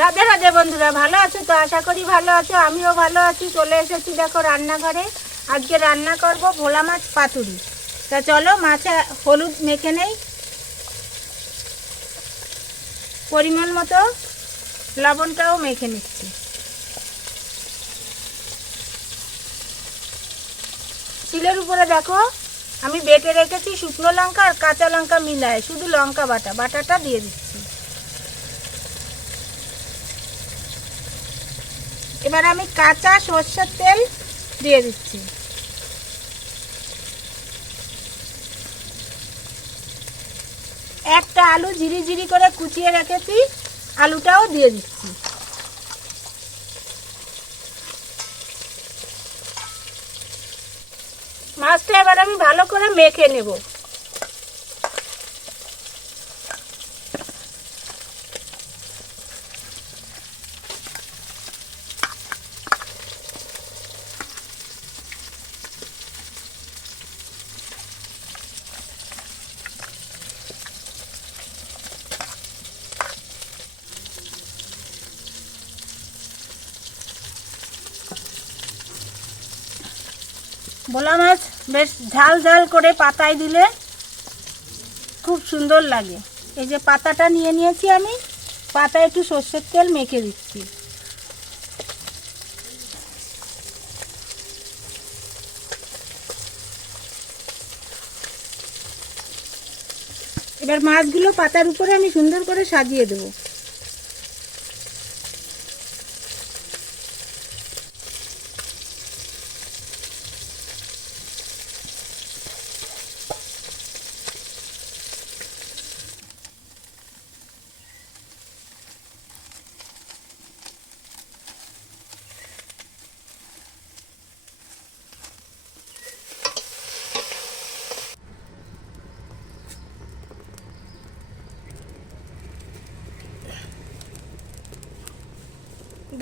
রাধে রাধে বন্ধুরা, ভালো আছো তো? আশা করি ভালো আছো, আমিও ভালো আছি। চলে এসেছি দেখো রান্নাঘরে। আজকে রান্না করব ভোলা মাছ পাতুরি। তা চলো মাছে হলুদ মেখে নেই, পরিমাণ মতো লবণটাও মেখে নিচ্ছি। শিলের উপরে দেখো আমি বেটে রেখেছি শুকনো লঙ্কা আর কাঁচা লঙ্কা মিলায়, শুধু লঙ্কা বাটাটা দিয়ে দিচ্ছি। এবার আমি কাঁচা সরষের তেল দিয়ে দিচ্ছি। একটা আলু ঝিরি করে কুচিয়ে রেখেছি, আলুটাও দিয়ে দিচ্ছি। মাছটা এবার আমি ভালো করে মেখে নেব। ভোলা মাছ বেশ ঝাল ঝাল করে পাতায় দিলে খুব সুন্দর লাগে। এই যে পাতাটা নিয়ে নিয়েছি আমি, পাতায় একটু সর্ষের তেল মেখে দিচ্ছি। এবার মাছগুলো পাতার উপরে আমি সুন্দর করে সাজিয়ে দেবো।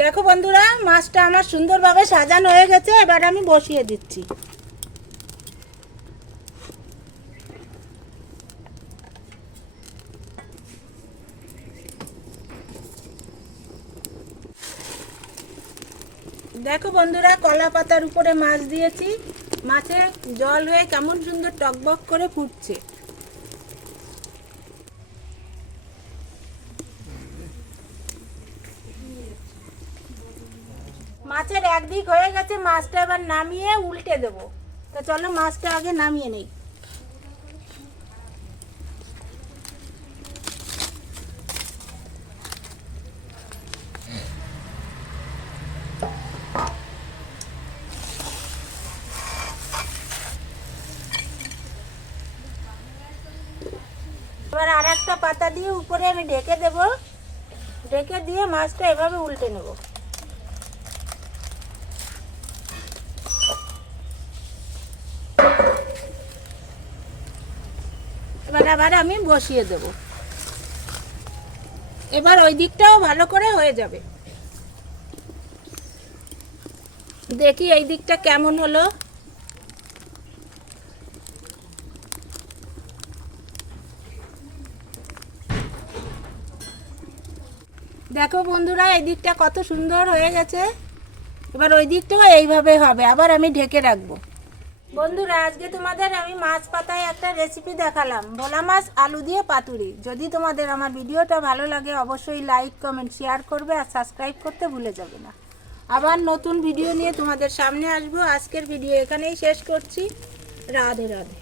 দেখো বন্ধুরা, মাছটা আমার সুন্দরভাবে সাজানো হয়ে গেছে। এবার আমি বসিয়ে দিচ্ছি। দেখো বন্ধুরা, কলা পাতার উপরে মাছ দিয়েছি, মাছের জল হয়ে কেমন সুন্দর টকবক করে ফুটছে। মাছের একদিক হয়ে গেছে, মাছটা এবার নামিয়ে উল্টে দেবো। তো চলো মাছটা আগে নামিয়ে নেই। এবার আর একটা পাতা দিয়ে উপরে আমি ঢেকে দেব। ঢেকে দিয়ে মাছটা এভাবে উল্টে নেব। এবার আবার আমি বসিয়ে দেব। এবার ওই দিকটাও ভালো করে হয়ে যাবে। দেখি এই দিকটা কেমন হলো। দেখো বন্ধুরা, এই দিকটা কত সুন্দর হয়ে গেছে। এবার ওই দিকটাও এইভাবে হবে। আবার আমি ঢেকে রাখবো। বন্ধুরা, আজকে তোমাদের আমি মাছ পাতায় একটা রেসিপি দেখালাম, ভোলা মাছ আলু দিয়ে পাতুরি। যদি তোমাদের আমার ভিডিওটা ভালো লাগে অবশ্যই লাইক কমেন্ট শেয়ার করবে আর সাবস্ক্রাইব করতে ভুলে যাবে না। আবার নতুন ভিডিও নিয়ে তোমাদের সামনে আসবো। আজকের ভিডিও এখানেই শেষ করছি। রাধে রাধে।